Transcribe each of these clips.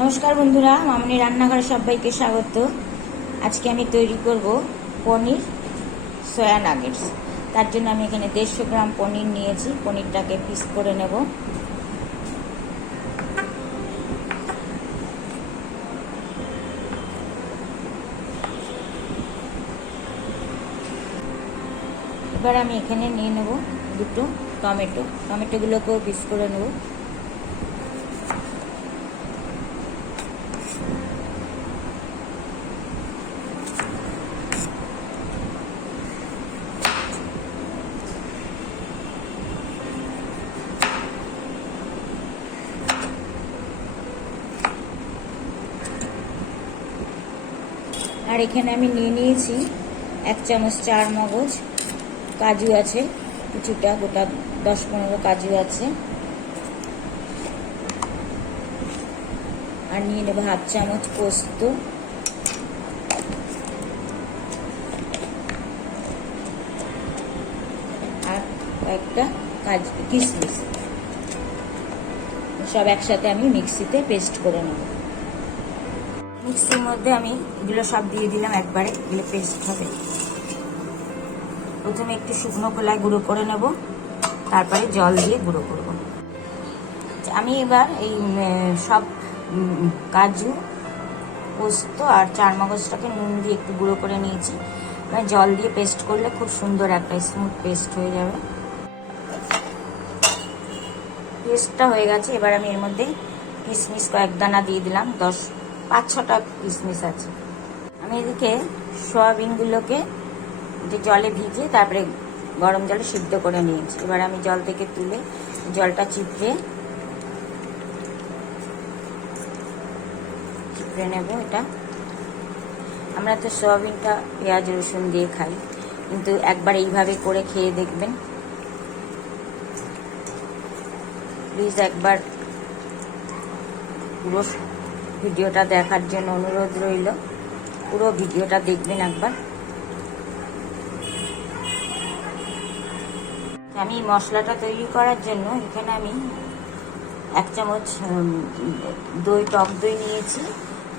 নমস্কার বন্ধুরা, মামনি রান্নাঘরে সবাইকে স্বাগত। আজকে আমি তৈরি করব পনির সয়া নাগেটস। তার জন্য আমি এখানে 150 গ্রাম পনির নিয়েছি। পনিরটাকে পিস করে নেব। এবার আমি এখানে নিয়ে নেব দুটো টমেটোগুলোকেও পিস করে নেব। আর এখানে আমি নিয়ে নিয়েছি 1 চামচ চারমগজ, কাজু আছে কিছুটা, গোটা 10-15 কাজু আছে। আর নিয়ে নেব 1/2 চামচ পোস্ত, আর কয়েকটা কিশমিশ। সব একসাথে আমি মিক্সিতে পেস্ট করে নেব। মিক্সির মধ্যে আমি এগুলো সব দিয়ে দিলাম একবারে, এগুলো পেস্ট হবে। প্রথমে একটু শুকনো খোলায় গুঁড়ো করে নেব, তারপরে জল দিয়ে গুঁড়ো করব। আমি এবার এই সব কাজু, পোস্ত আর চারমগজটাকে নুন দিয়ে একটু গুঁড়ো করে নিয়েছি। এবার জল দিয়ে পেস্ট করলে খুব সুন্দর একটা স্মুথ পেস্ট হয়ে যাবে। পেস্টটা হয়ে গেছে। এবার আমি এর মধ্যে কিশমিশ কয়েক দানা দিয়ে দিলাম, 5-6টা কিশমিশ আছে। আমি এদিকে সয়াবিনগুলোকে যে জলে ভিজিয়ে তারপরে গরম জলে সিদ্ধ করে নিয়েছি। এবার আমি জল থেকে তুলে জলটা চিপড়ে নেব। এটা আমরা তো সয়াবিনটা পেঁয়াজ রসুন দিয়ে খাই, কিন্তু একবার এইভাবে করে খেয়ে দেখবেন। প্লিজ একবার পুরো ভিডিওটা দেখার জন্য অনুরোধ রইল। পুরো ভিডিওটা দেখবেন একবার। আমি মশলাটা তৈরি করার জন্য এখানে আমি 1 চামচ টক দই নিয়েছি,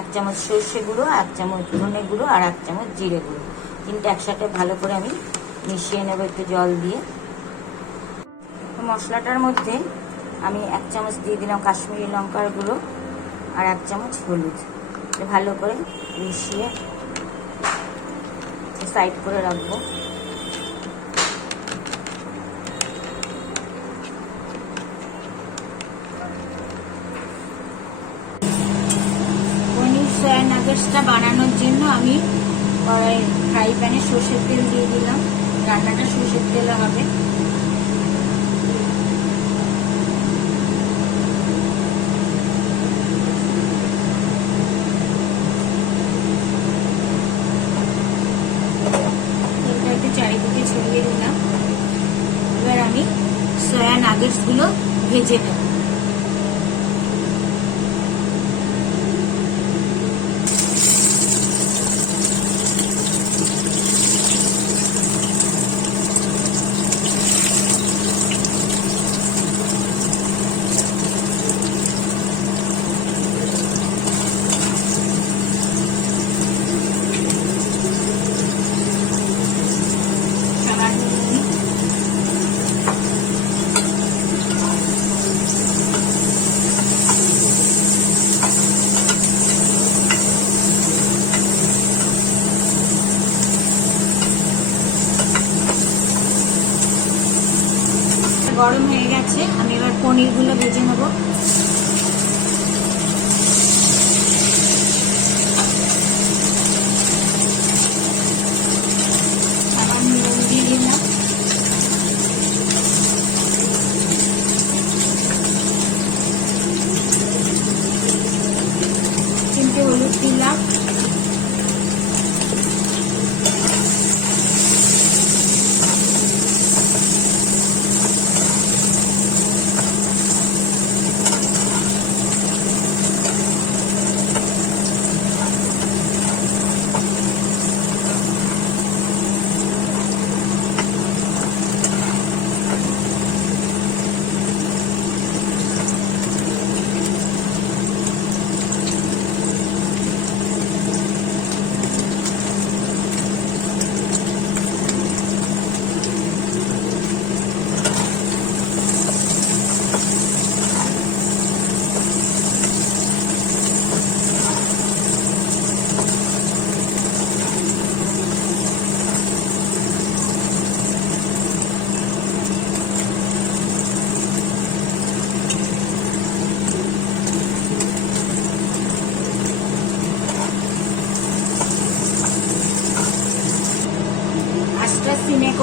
1 চামচ সর্ষে গুঁড়ো, 1 চামচ ধনে গুঁড়ো আর 1 চামচ জিরে গুঁড়ো। তিনটে একসাথে ভালো করে আমি মিশিয়ে নেব একটু জল দিয়ে। মশলাটার মধ্যে আমি 1 চামচ দিয়ে দিলাম কাশ্মীরি লঙ্কার গুঁড়ো আর 1 চামচ হলুদ। ভালো করে মিশিয়ে সাইড করে রাখবো। পনির সয়া নাগেটসটা বানানোর জন্য আমি ফ্রাই প্যানে সর্ষের তেল দিয়ে দিলাম। রান্নাটা সর্ষের তেলে হবে। চারিদিকে ছড়িয়ে দিলাম। এবার আমি সয়া নাগেটস গুলো ভেজে নেব। গরম হয়ে গেছে, আমি এবার পনিরগুলো ভেজে নেব। সামান্য নুন দিয়ে দিলাম, তিনটে হলুদ দিলাম,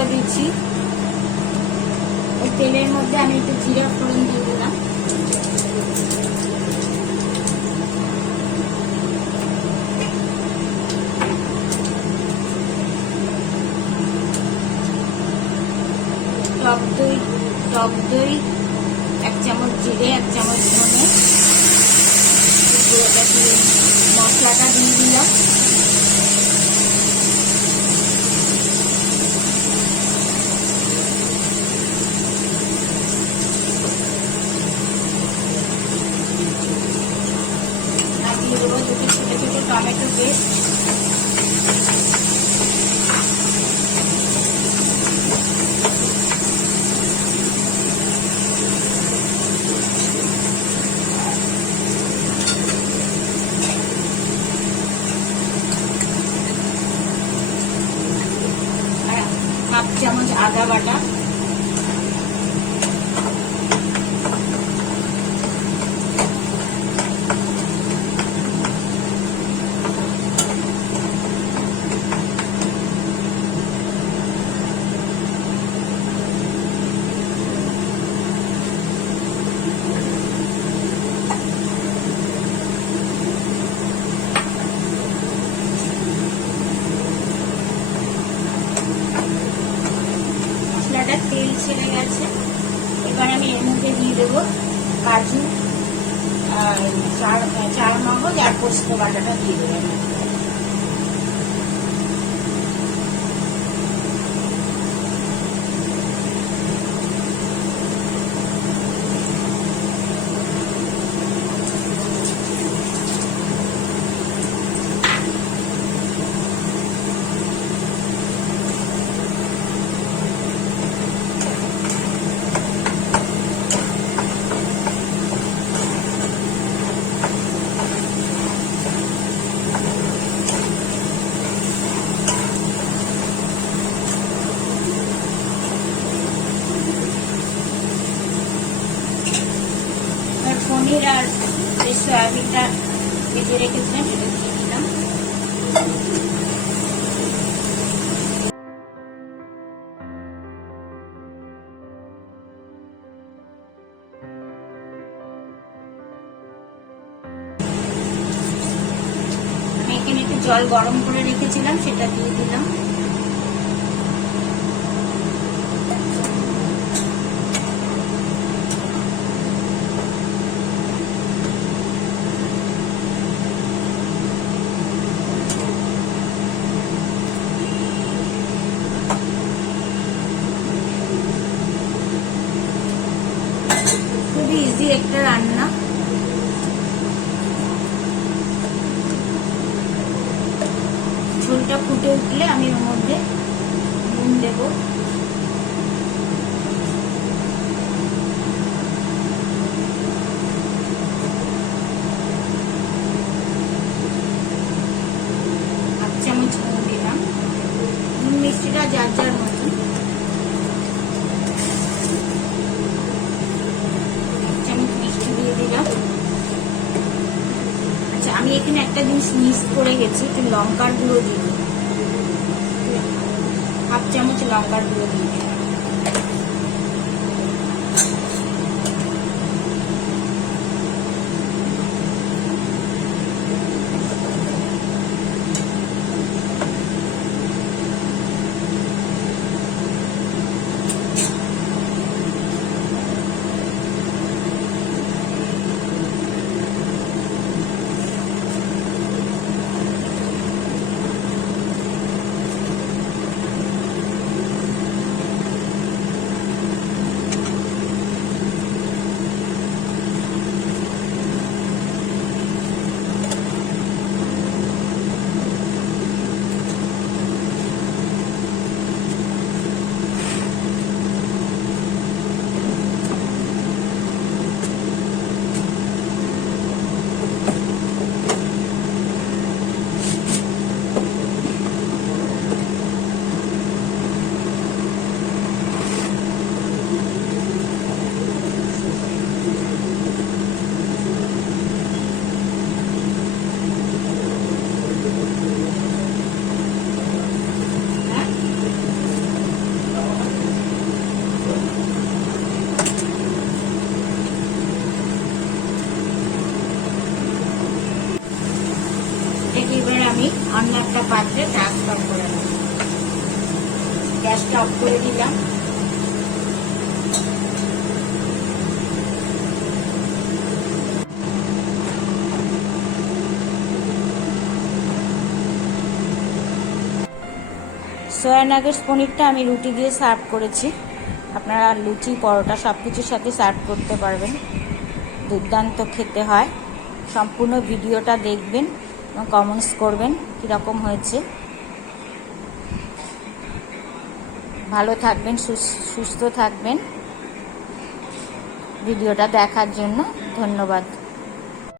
করে দিচ্ছি। ওই তেলের মধ্যে আমি একটু জিরা ফোড়ন দিয়ে দিলাম। টক দই 1 চামচ, জিরে 1 চামচ, ধনে মশলাটা দিয়ে দিলাম। আর দিয়ে দেবো 2টি ছোট ছোট টমেটো পেস্ট। হাফ চামচ আদা বাটা, তেল ছেড়ে গেছে। এবার আমি এর মধ্যে দিয়ে দেবো কাজু, চার মগজ আর পোস্ত বাটাটা দিয়ে দেবো। পনির আর যে সয়াবিনটা ভেজে রেখেছিলাম সেটা দিয়ে দিলাম। আমি এখানে একটু জল গরম করে রেখেছিলাম, সেটা দিয়ে দিলাম। খুবই ইজি একটা রান্না। ঝোলটা ফুটে উঠলে আমি ওর মধ্যে নুন দেবো। হাফ চামচ নুন দিলাম। নুন মিষ্টিটা যার যার মতো। আচ্ছা, আমি এখানে একটা জিনিস মিস করে গেছি, একটু লঙ্কার গুঁড়ো দিয়ে দিই। হাফ চামচ লঙ্কার গুঁড়ো দিয়ে দিই। এটাকে এবার আমি অন্য একটা পাত্রে ট্রান্সফার করে নেব। গ্যাসটা অফ করে দিলাম। সোয়া নাগেটস পনিরটা আমি রুটি দিয়ে সার্ভ করেছি। আপনারা লুচি, পরোটা সব কিছুর সাথে সার্ভ করতে পারবেন। দুর্দান্ত খেতে হয়। সম্পূর্ণ ভিডিওটা দেখবেন এবং কমেন্টস করবেন কীরকম হয়েছে। ভালো থাকবেন, সুস্থ থাকবেন। ভিডিওটা দেখার জন্য ধন্যবাদ।